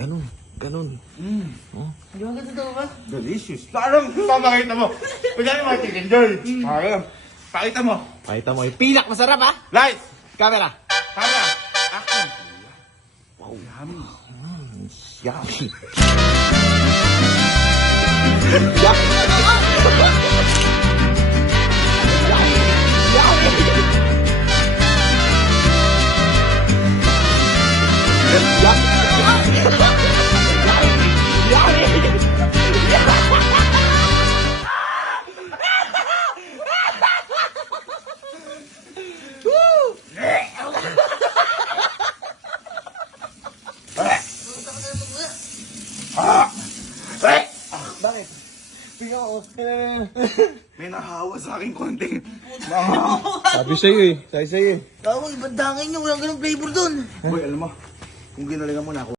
Ganun. Di ba ganito ba? Delicious. Parang pamakita mo. Pagkali mga chicken joy. Parang, pakita mo. Pakita mo, pilak masarap ha? Light! Camera. Camera! Action! Wow. Yummy. Yummy. Bakit? Tingnan ko. May nahawa sa aking konti. Sabi sa'yo eh. Gago, ibang dangin nyo. Walang ganung flavor dun. Boy, alam mo, kung ginalingan mo na ako,